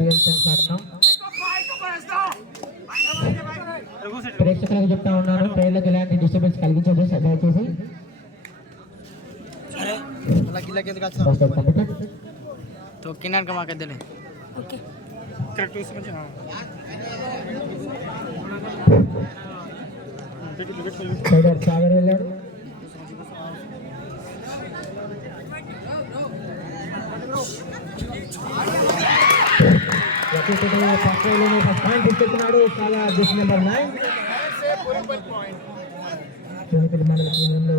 Real time ఆడుతున్నాం. ప్రేక్షకులకు చెప్తా ఉన్నాను, ట్రైన్లకు ఎలాంటి డిస్టర్బెన్స్ కలిగించదు దయచేసి. తొక్కినాక మాకు అద్దలే సాగర్ వెళ్ళాడు. పాయింట్ తీసుకెళ్తున్నాడు చాలా నెంబర్ 9. చిన్నపల్లి మండల కేంద్రంలో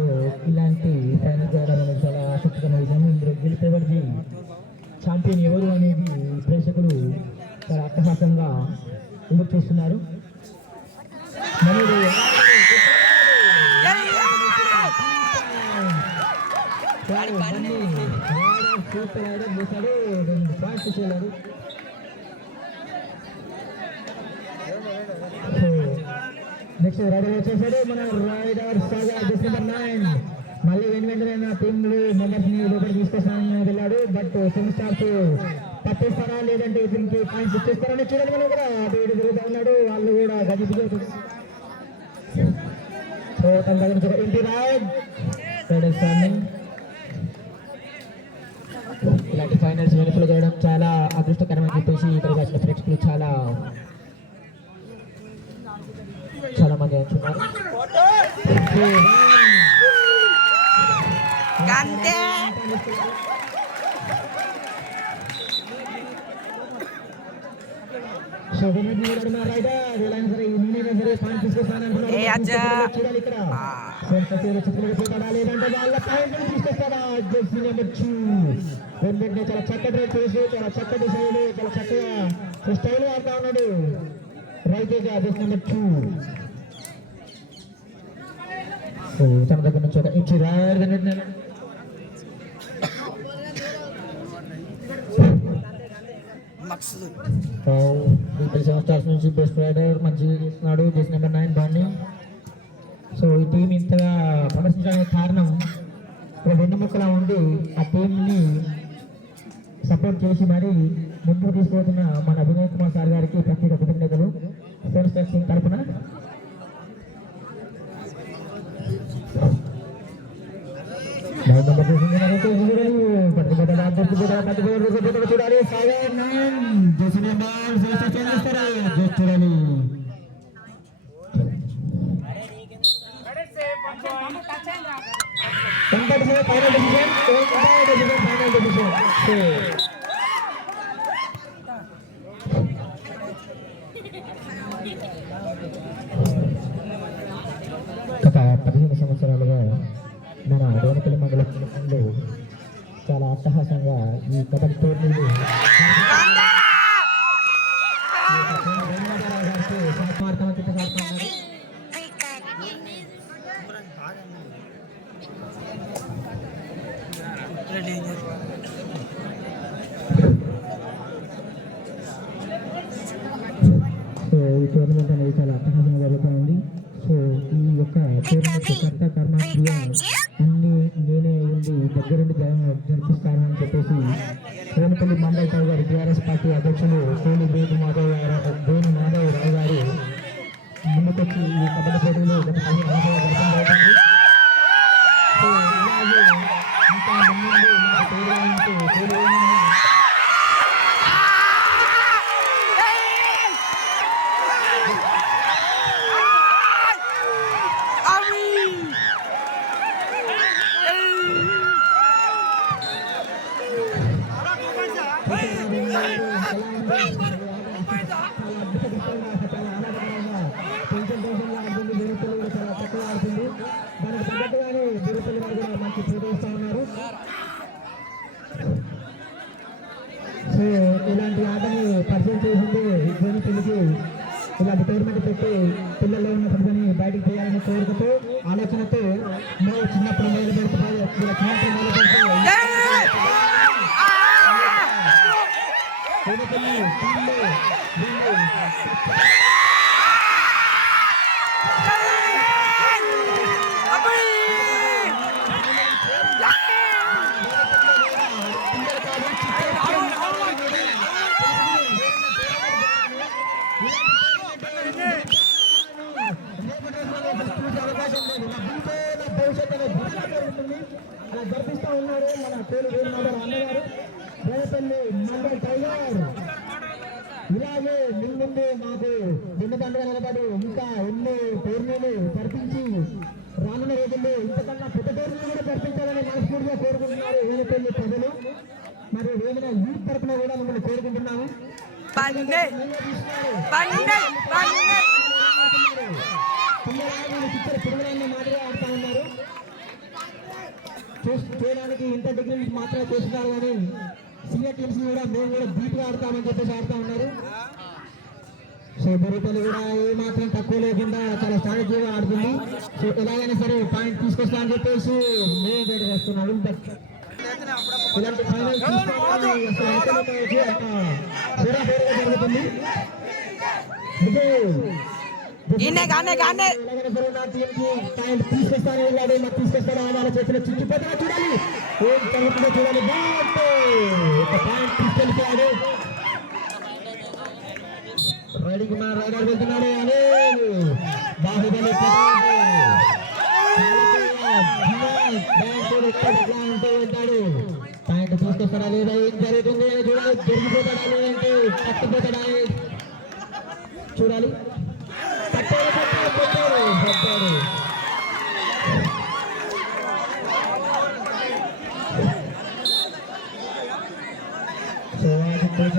ఇలాంటి ఫైనల్ జరగడం అనేది చాలా ఆసక్తికరమైన విషయం. ఇందులో గెలిపేవాడికి ఛాంపియన్ ఎవరు అనేది ప్రేక్షకులు చాలా అట్టహాసంగా ఎదురు చూస్తున్నారు. సూపర్ రైడర్ చేశాడు, 2 పాయింట్స్ తీసుకెళ్ళాడు. నెక్స్ట్ రైడర్ వచ్చేసాడు మన రైడర్ సాగా నెంబర్ 9. మళ్ళీ వెంటనే టీంలు మెంబర్స్ ని లోపల తీసుకొస్తానని వెళ్ళాడు. బట్ సెవెన్ స్టార్స్ పట్టేస్తారా లేదంటే దీనికి పాయింట్స్ ఇచ్చేస్తారని చూడాలి. మనం కూడా అటు ఇటు తిరుగుతూ ఉన్నాడు. వాళ్ళు కూడా గది సో తన దగ్గర ఇంటి ఇలాంటి ఫైనల్స్ వెనుకలు చేయడం చాలా అదృష్టకరమని చెప్పేసి ఇక్కడికి వచ్చిన ప్రేక్షకులు చాలా మంది అంటున్నారు. చూడాలి ఇక్కడ లేదంటే వాళ్ళ పాయింట్ తీసుకొస్తారా. వెంటనే చాలా చక్కటి రైట్ చేసి చాలా చక్కటి శైలి చాలా చక్కగా స్టైల్ ఆడుతా ఉన్నాడు రైతేజ జస్ట్ నెంబర్ 2. తన దగ్గర నుంచి ఒక ఇచ్చి స్టార్స్ నుంచి బెస్ట్ రైడర్ మంచిగా చేస్తున్నాడు జస్ట్ నెంబర్ 9 బాండి. సో ఈ టీం ఇంతగా ప్రదర్శించడానికి కారణం వెన్నెముకలా ఉండి ఆ టీంని సపోర్ట్ చేసి మరి ముందుకు తీసుకుపోతున్న మన వినయ్ కుమార్ సార్ గారికి ప్రత్యేక కృతజ్ఞతలు స్పోర్ట్స్ ట్రస్ట్ టీం తరఫున. చూడాలి చూడాలి ఫైనల్ డిసిజన్ గత 15 సంవత్సరాలుగా మన డోనపల్లి మండల కేంద్రంలో చాలా అట్టహాసంగా ఈ కబడ్డీ టోర్నీలు సో ఈ టోర్నమెంట్ అనేది చాలా అట్టహాసంగా జరుగుతూ ఉంది. సో ఈ యొక్క టోర్నమెంట్ కర్త కర్మ క్రియ అన్ని నేనే ఉండి దగ్గరుండి జరిపిస్తానని చెప్పేసి కోనపల్లి మండల టైగర్ టీఆర్ఎస్ పార్టీ అధ్యక్షులు సోని వేణు మాధవ్ రావు గారు ముందుకొచ్చి ఈ కబడ్డీ పోటీలో గత 15 సంవత్సరాల జరపడం జరుగుతుంది. సో ఇలాగే ఇంకా ముందు సో ఇలాంటి ఆటని పరిచయం చేసింది పిల్లకి ఇలాంటి టోర్నమెంట్ పెట్టి పిల్లల్లో ఉన్న ప్రజని బయటకు చేయాలని కోరుకుంటూ ఆలోచనతో చిన్నప్పుడు మొదలు పెడితే ఉన్నాడు మన పేరు వేణుమాధవ్ అన్నగారు, రేపల్లి మండల్ టైగర్. ఇలాగే ముందు మాకు వెన్నుదండగా నిలబడి ఇంకా ఎన్నో టోర్నీలు జరిపించి రానున్న రోజుల్లో ఇంతకన్నా పెద్ద టోర్నీలు కూడా జరిపించాలని మనస్ఫూర్తిగా కోరుకుంటున్నారు వేణుపల్లి ప్రజలు. మరి వేదిన యూత్ తరఫున కూడా మిమ్మల్ని కోరుకుంటున్నాము. పిల్లలు మాదిరిగా ఆడుతూ ఉన్నారు. చూడడానికి ఇంత డిగ్రీ మాత్రమే చేస్తున్నారు కానీ సీనియర్ టీమ్స్ కూడా మేము కూడా బీట్గా ఆడతామని చెప్పేసి ఆడుతూ ఉన్నారు. సో బొరుపల్లి కూడా ఏ మాత్రం తక్కువ లేకుండా చాలా స్ట్రాటజీగా ఆడుతుంది. సో ఎలాగైనా సరే పాయింట్ తీసుకొస్తా అని చెప్పేసి మేము బయట వేస్తున్నాము. ఇలాంటి ఫైనల్ జరుగుతుంది. తీసుకొస్తాను వెళ్ళాడు, మరి తీసుకొస్తాను వాళ్ళ చేతిలో చుట్టుపక్కల చూడాలి, ఏం తరపుగా చూడాలి. ఒక పాయింట్ తీసుకెళ్ళిపోయాడు. రైడింగ్ రైడర్ వెళ్తున్నాడు అనే బాహుబలి ఉంటూ వెళ్తాడు. పాయింట్ తీసుకొస్తాడా లేదా, ఏం జరుగుతుంది అని చూడాలి. దొరికిపోతాడా లేదంటే కట్టుపోతాడా చూడాలి.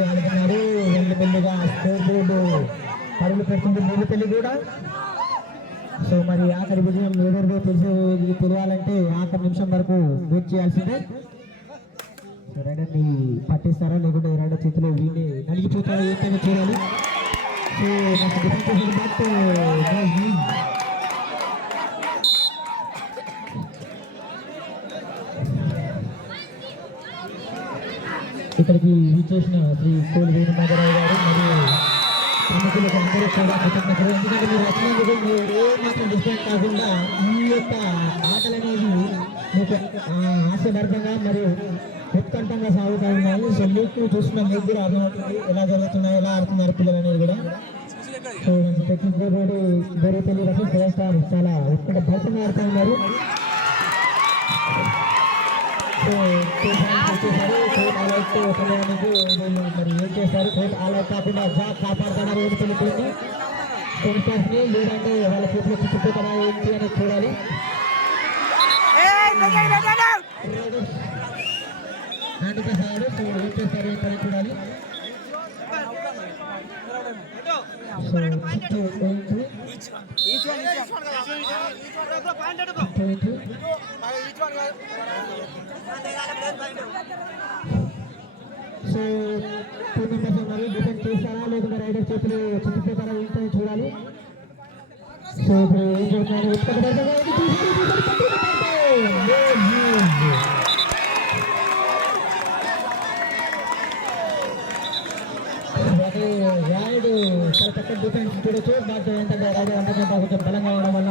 ఆడుతున్నారు మెల్లిమెల్లిగా స్కోర్ బోర్డు పరుగులు పెడుతుంది వేణుపల్లి కూడా. సో మరి ఆఖరి విజయం ఎవరిదో తెలియాలంటే ఆఖరి నిమిషం వరకు వెయిట్ చేయాల్సిందే. రైడర్ని పట్టిస్తారా లేకుంటే రైడర్ చేతిలో వీడి నలిగిపోతారా ఏంటని చూడాలి. సో నాకు డిఫెన్స్ బట్ ఇక్కడికి విచ్చేసిన శ్రీ కోలి వేణుమాధవరావు గారు మరియు ప్రముఖులకు అందరూ కూడా కృతజ్ఞతలు. ఎందుకంటే మీరు వచ్చినందుకు మీరు ఏ మాత్రం డిస్టెంట్ కాకుండా ఈ యొక్క ఆటలనేవి మీకు ఆశభరితంగా మరియు ఉత్కంఠంగా సాగుతూ ఉన్నాయి. సో మీకు చూసిన మీకు కూడా అర్థమవుతుంది ఎలా జరుగుతున్నాయి, ఎలా ఆడుతున్నారు పిల్లలు అనేది కూడా. So technical board Borepalli versus seven star చాలా ఉత్కంఠ భరితంగా ఆడుతూ ఉన్నారు. సో సమయానికి మరి ఏం చేస్తారు, కోర్టు ఆల్అౌట్ కాకుండా జాబ్ కాపాడుతున్నారు వేణుపల్లిని సెవెన్ స్టార్స్ని, లేదంటే వాళ్ళ చేతిలో చుట్టుపోతారా ఏంటి అనేది చూడాలి. హ్యాండ్ చేశాడు. సో ఏం చేస్తారు ఏంటని చూడాలి. సో సో 2 మెంబర్స్ ఉన్నారు. డిఫెండ్ చేస్తారా లేకుంటే రైడర్ చేతులు చుట్టుపోతారా ఏంటని చూడాలి. సో ఇప్పుడు ఏం చెప్తున్నారు, రైడ్ చాలా చక్కటి డిఫెన్స్ చూడొచ్చు. బట్ ఏంటంటే రైడర్ అంతకంటే కొంచెం బలంగా ఉండడం వల్ల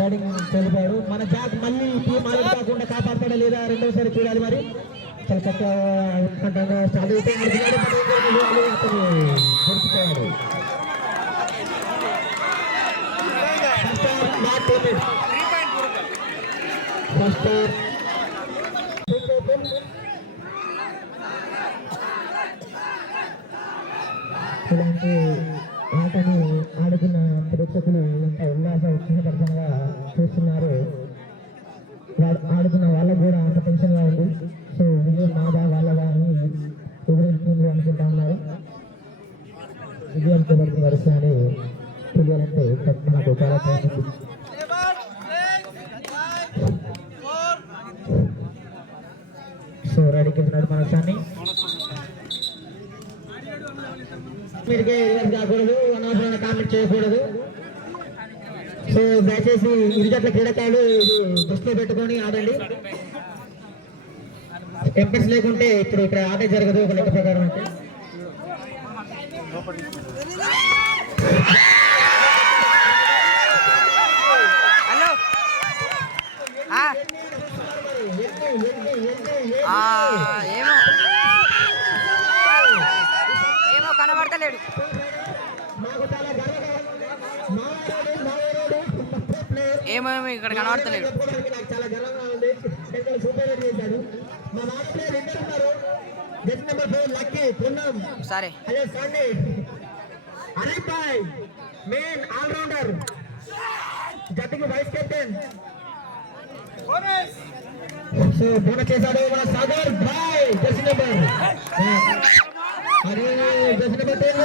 రైడింగ్ వెళ్ళిపోయాడు. మన జాక్ మళ్ళీ టీం ఆడేది కాకుండా కాపాడతాడా లేదా రెండోసారి చూడాలి. మరి చాలా చక్కగా ఉత్కంఠంగా చదివితే దొరికిపోయాడు. ఫస్ట్ ఇలాంటి ఆటని ఆడుతున్న ప్రేక్షకులు ఎంత ఉల్లాస ఉత్సాహభరితంగా చూస్తున్నారు. ఆడుతున్న వాళ్ళకు కూడా అంత టెన్షన్గా ఉంది. సో విజయం మాదా వాళ్ళగా అని ఎదురు అనుకుంటా ఉన్నారు. విజయానికి ఎవరికి వరుస అని తెలియాలంటే మనకు చాలా టైం ఉంది. సో రెడీకి నడుమనసాన్ని మీరుకే కాకూడదు, అనవసరమైన కామెంట్ చేయకూడదు. సో దయచేసి ఇరు జట్ల క్రీడాకారులు ఇది దృష్టిలో పెట్టుకొని ఆడండి. ఎంపీస్ లేకుంటే ఇప్పుడు ఇక్కడ ఆట జరగదు ఒక లెక్క ప్రకారం. అంటే ఏమో కనబడతలేడు. ఏమో ఇక్కడ కనబడతలేడు. చాలా గర్వంగా ఉంది. పేరు చేశాడు. మా మాట ప్లేయర్ ఇద్దరు ఉన్నారు. జెట్ నెంబర్ 4 లక్కీ పొన్నం సరే అదే సండే హరీఫ్ భాయ్ మెయిన్ ఆల్రౌండర్ జట్టుకు వైస్ కెప్టెన్. సో బోనస్ చేశాడు మన సాగర్ భాయ్ జెర్సీ నెంబర్ అరే జెర్సీ నెంబర్ 10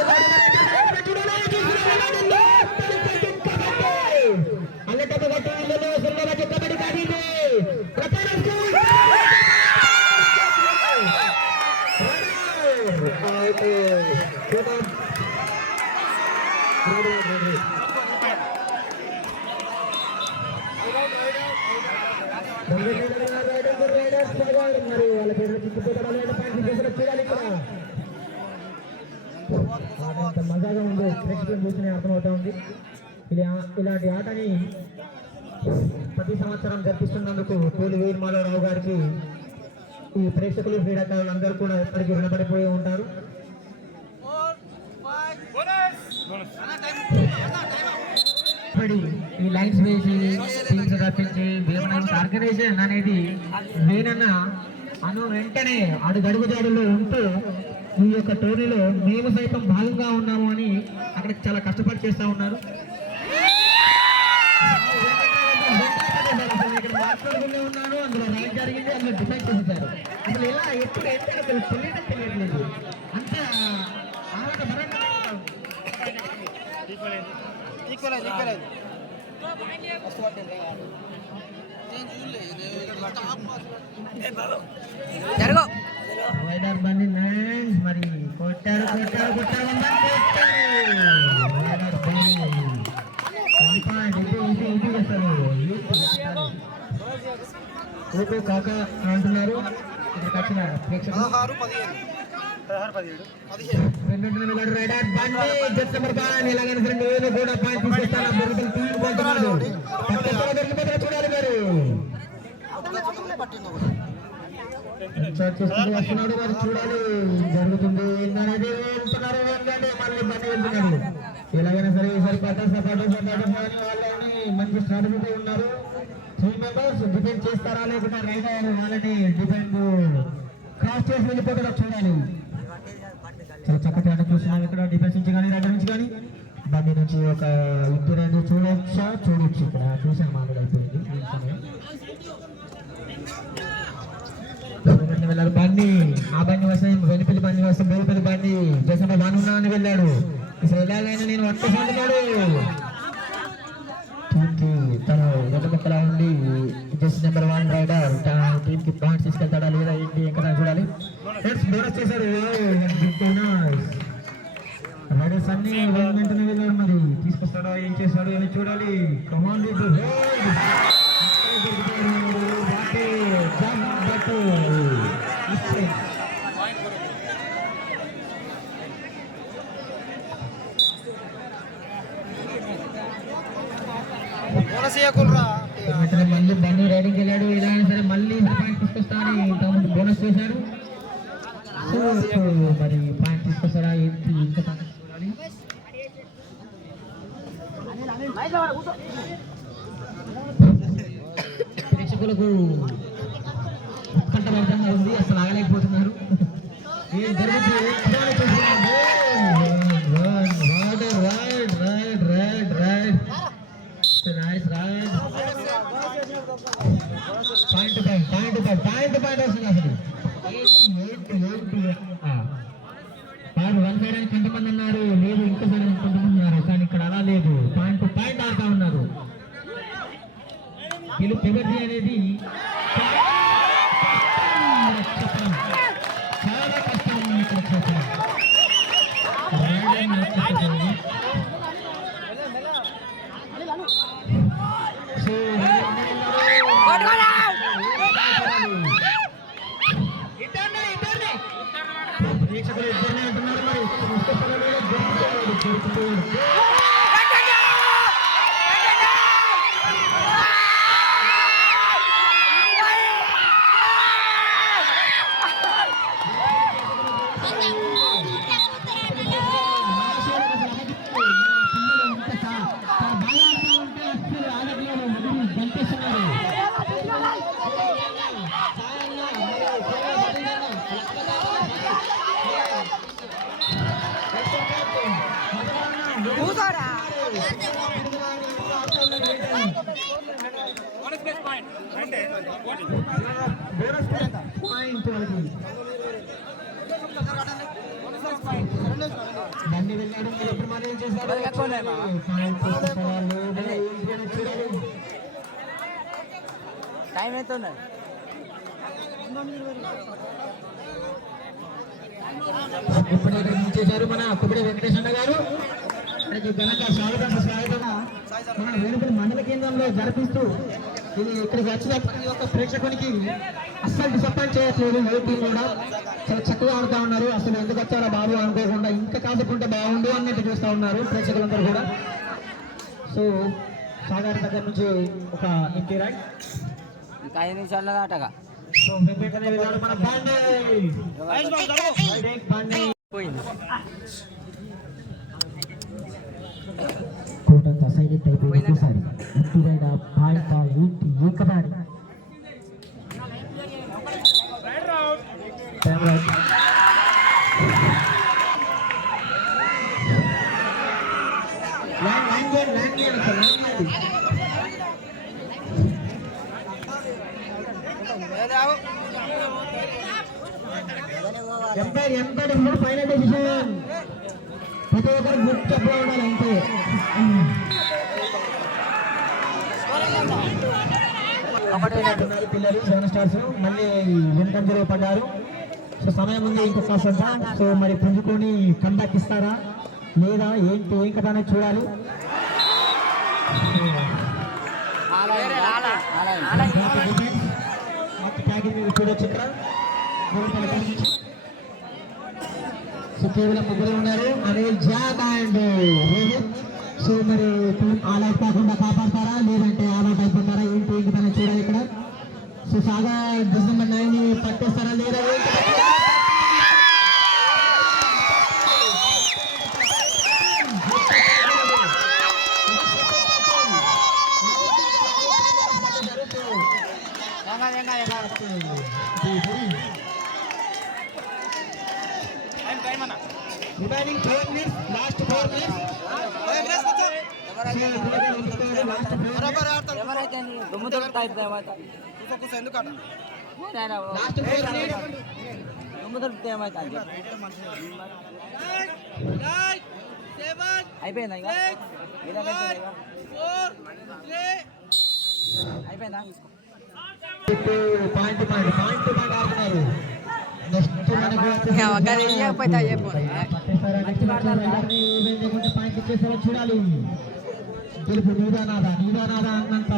మరి వాళ్ళ పేరు చూడాలి ఇక్కడ అంత మజాగా ఉంది. ప్రేక్షకులను చూసిన అర్థమవుతా ఉంది. ఇలాంటి ఆటని ప్రతి సంవత్సరం జరిపిస్తున్నందుకు తోలి వీరమాలరావు గారికి ఈ ప్రేక్షకులు క్రీడాకారులు అందరూ కూడా ఎప్పటికీ రుణపడిపోయి ఉంటారు. ఈ లైన్స్ వేసి టీమ్స్ రప్పించి ఆర్గనైజేషన్ అనేది నేనన్న వెంటనే అడుగడుగు జాడులో ఉంటూ ఈ యొక్క టోర్నీలో మేము సైతం భాగంగా ఉన్నాము అని అక్కడ చాలా కష్టపడి చేస్తూ ఉన్నారు. ఉన్నాను అందులో రైట్ జరిగింది, అందులో డిఫైన్ చేసేసారు. అసలు ఇలా ఎప్పుడు ఎంత తెలియట్లేదు. అంత మరి కొట్టారు కాక అంటున్నారు. ఇక్కడికి వచ్చిన ప్రేక్షకులు వస్తున్నాడు మరి చూడాలి జరుగుతుంది ఏంటనేది వెళ్తున్నారు. మళ్ళీ బండి వెళ్తున్నాడు. ఎలాగైనా సరే ఈసారి వాళ్ళని మంచి స్ట్రాటజీతో ఉన్నారు. 3 మెంబర్స్ డిఫెండ్ చేస్తారా లేకుంటే రైడర్ వాళ్ళని డిఫెండ్ క్రాస్ చేసి వెళ్ళిపోతారో చూడాలి. చాలా చక్కటి ఆట చూస్తున్నాం ఇక్కడ. డిఫెన్స్ నుంచి కానీ రైడర్ నుంచి కానీ బండి నుంచి ఒక ఇంటి రెండు చూడొచ్చు. ఇక్కడ చూసాను మామూలు అయిపోయింది. వెళ్ళారు బండి. ఆ బండి వస్తే వెనుపల్లి బండి వస్తే బోరుపల్లి బండి జసమ్మ బానున్నా అని వెళ్ళాడు. అసలు ఎలాగైనా నేను పట్టుకుంటున్నాడు. తను గతముక్కలా ఉండి జెర్సీ నెంబర్ 1 రైడర్ తన టీమ్ కి పాయింట్స్ తీసుకెళ్తాడా లేదా ఏంటి ఇంకా చూడాలి. బోనస్ చేశాడు. రైడర్స్ అన్ని వెంటనే వెళ్ళారు. మరి తీసుకొస్తాడో ఏం చేస్తాడో అని చూడాలి. కమాండ్ మళ్ళీ బండి రైడింగ్ వెళ్ళాడు. ఇలా అయినా సరే మళ్ళీ పాయింట్ తీసుకొస్తాడని ఇంతకుముందు బోనస్ చేశాడు. సో మరి పాయింట్ తీసుకొస్తాడా ఏంటి ఇంకా చూడాలి. ప్రేక్షకులకు ఉత్కంఠభరితంగా ఉంది. అసలు ఆగలేకపోతున్నారు. ఏం జరుగుతుంది పాయింట్ వస్తుంది. అసలు వారు వన్ సైడ్ అని కొంతమంది అన్నారు, లేదు ఇంకో సైడ్ అని కొంతమంది ఉన్నారు. కానీ ఇక్కడ అలా లేదు. పాయింట్ ఆడుతా ఉన్నారు. వీళ్ళు పెవర్టీ అనేది చాలా కష్టం. ఇక్కడ చెప్పడం ప్రేక్షకులు ఇద్దరినే అంటున్నారు. మరి చాలా పాయింట్ వాళ్ళకి. బండి వెళ్ళాడు, మరి ఎప్పుడు మనం ఏం చేశారు? పాయింట్ తీసుకొస్తారా లేదా ఏంటి అని చూడాలి. టైం ఎంత ఉన్నది? ఇప్పుడే చేశారు మన కుప్పడి వెంకటేష్ అన్న గారు. ఆయనకి ఘనంగా స్వాగతం మన వేణుపల్లి మండల కేంద్రంలో జరిపిస్తూ ఇది ఇక్కడికి వచ్చిన ప్రతి ఒక్క ప్రేక్షకునికి అస్సలు డిసప్పాయింట్ చేయట్లేదు. ఏ టీం కూడా చాలా చక్కగా ఆడుతూ ఉన్నారు. అసలు ఎందుకు వచ్చారో బాబు అనుకోకుండా ఇంకా కాదుకుంటే బాగుండు అన్నట్టు చూస్తూ ఉన్నారు ప్రేక్షకులందరూ కూడా. సో సాగర్ దగ్గర నుంచి ఒక ఇంటి రైట్ ఇంకా 5 నిమిషాల్లో ఆటగా సో వెంకటనే వెళ్ళాడు మన పాండే పోయింది. కోటంతా సైలెంట్ అయిపోయింది. ఒకసారి ఇంటి రైడ్ పాయింట్ ఏంటి ఏకబాడి ఎంపైర్ మూడు ఫైనల్ డెసిషన్. ప్రతి ఒక్కరు గుర్తు చెప్పలో ఉండాలి అంతే. పిల్లలు 7 స్టార్స్ మళ్ళీ వెనుకంజలో పడ్డారు. సో సమయం ఉంది ఇంకొక సంత. సో మరి పుంజుకొని కంబ్యాక్ ఇస్తారా లేదా ఏంటి ఏం కదా అనేది చూడాలి. చూడొచ్చు ఇక్కడ. సో కేవలం ముగ్గురు ఉన్నారు, అనిల్ జాగ్ అండ్ రోహిత్. సో మరి ఆల్ అవుట్ కాకుండా కాపాడతారా లేదంటే ఆల్ అవుట్ అయిపోతారా ఏంటి ఏంటి చూడాలి ఇక్కడ. సో సాగా జస్ నెంబర్ 9 పట్టేస్తారా లేదా రిమైనింగ్ 4 మినిట్స్, లాస్ట్ 4 మినిట్స్. ఎవరైతే దుమ్ము దొరుకుతాయి ఎందుకట దుమ్ము దొరికితే ఏమవుతుంది? అయిపోయిందా ఇక అయిపోయిందా? పాయింట్ ఆడుతున్నారు. పాయింట్ ఇచ్చేసారో చూడాలి. గెలుపు నీదానాదా అన్నంత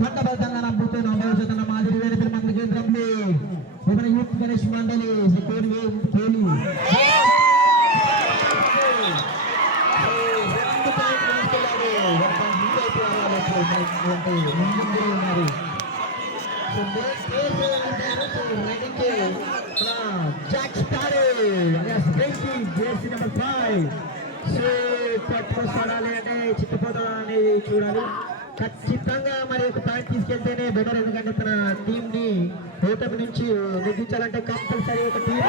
పట్టబద్ధంగా నమ్ముతున్న భవిష్యత్తున్న మాదిరి వేరే మంత్రి కేంద్రంలో విభిన్న యూత్ గణేష్ మండలి కోహ్లీ ఉన్నారు. చిత్తపోతానే చూడాలి. ఖచ్చితంగా మరి ఒక పాయింట్ తీసుకెళ్తేనే బెటర్. ఎందుకంటే తన టీం ని ఓటమి నుంచి నెగ్గించాలంటే కంపల్సరీ ఒక టీం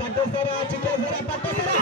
పట్టేస్తారా చిక్కేస్తారా పట్టేస్తారా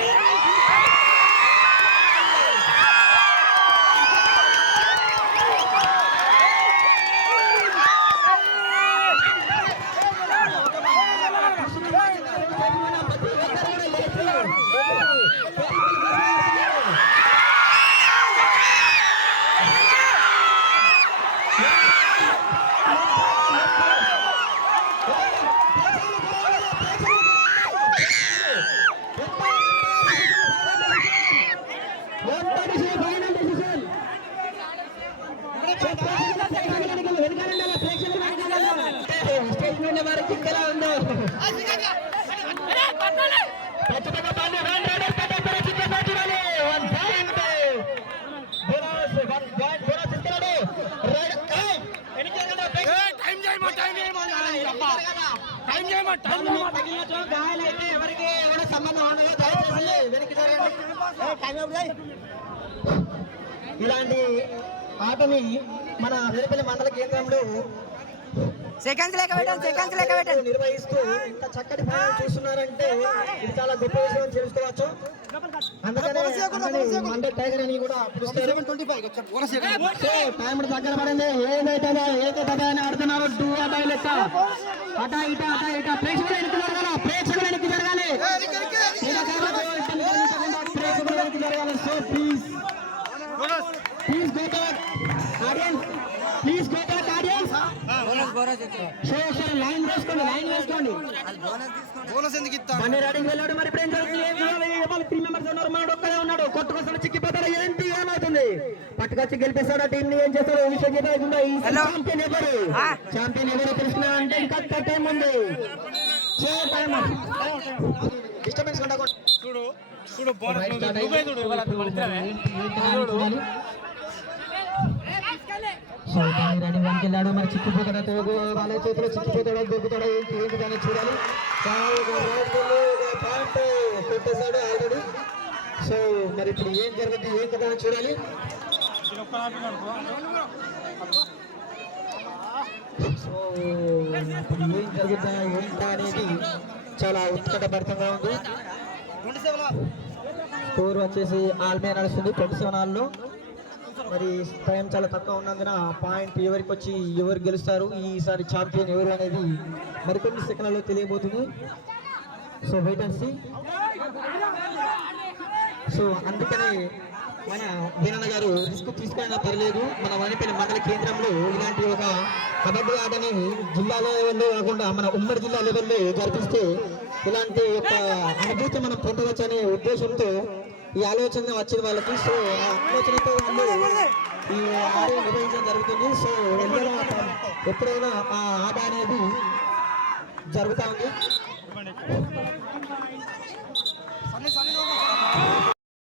తగిలినచో గాయాలైతే ఎవరికి ఎవరి సంబంధం ఉండదు. దయచేసి వెనక్కి జరగండి. ఇలాంటి ఆటని మన వేరుపల్లి మండల కేంద్రంలో నిర్వహిస్తూ ఇంత చక్కటి ప్రయాణం చేస్తున్నారంటే ఇది చాలా గొప్ప విషయం అని తెలుసుకోవచ్చు. అందుకనే మండల్ టైగర్ అని కూడా పిలుస్తారు. సో టైం దగ్గర పడింది. ఏదైతే ఆడుతున్నారు డూ అటా లెక్క అటా ఇటా ప్రేక్షకులు వెనక్కి జరగాలి. ప్రేక్షకులు వెనక్కి జరగాలి. So please go back audience. Please go back audience. Line వేసుకోండి. మనీ రైడింగ్ వెళ్ళాడు. మరి ఇప్పుడు ఏం జరుగుతుంది? 3 మెంబర్స్ ఉన్నారు. మనోడు ఒక్కడే ఉన్నాడు. కొట్టుకొస్తాడు, చిక్కిపోతాడు. ఏంటి ఏమవుతుంది? పట్టుకొచ్చి గెలిపిస్తాడు. టీం ఏం చేస్తాడు? విషయం చెప్పకుండా ఛాంపియన్ ఎవరు తెలుసుకున్నా అంటే ఇంకా టైం ఉంది. డిస్టర్బెన్స్ సో దాన్ని రన్నింగ్ వన్కి వెళ్ళాడు. మరి చిక్కిపోతాడా? వాళ్ళ చేతిలో చిక్కిపోతాడా? దొరుకుతాడా? ఏంటి దాన్ని చూడాలి. పెట్టేశాడు ఆల్రెడీ. సో మరి ఇప్పుడు ఏం జరుగుతుంది, ఏం కదా అని చూడాలి. సో ఇప్పుడు ఏం జరుగుతుందా ఏంటా అనేది చాలా ఉత్కంఠభరితంగా ఉంది. స్కోర్ వచ్చేసి ఆల్మే నడుస్తుంది 27 ఆల్లో. మరి టైం చాలా తక్కువ ఉన్నందున పాయింట్ ఎవరికి వచ్చి ఎవరు గెలుస్తారు, ఈసారి ఛాంపియన్ ఎవరు అనేది మరికొన్ని సెకండ్లలో తెలియబోతుంది. So wait and see. So అందుకనే మన వీరన్న గారు రిస్క్ తీసుకున్నా పర్లేదు, మన వనిపల్లి మండల కేంద్రంలో ఇలాంటి ఒక కబడ్డీ ఆటని జిల్లా లెవెల్లో కాకుండా మన ఉమ్మడి జిల్లా లెవెల్లో జరిపిస్తే ఇలాంటి ఒక అనుభూతి మనం పొందవచ్చు అనే ఉద్దేశంతో ఈ ఆలోచన వచ్చిన వాళ్ళకి. సో ఆ ఆలోచనతో వాళ్ళు ఈ ఆట నిర్వహించడం జరుగుతుంది. సో ఎప్పుడైనా ఆ ఆట అనేది జరుగుతూ ఉంది.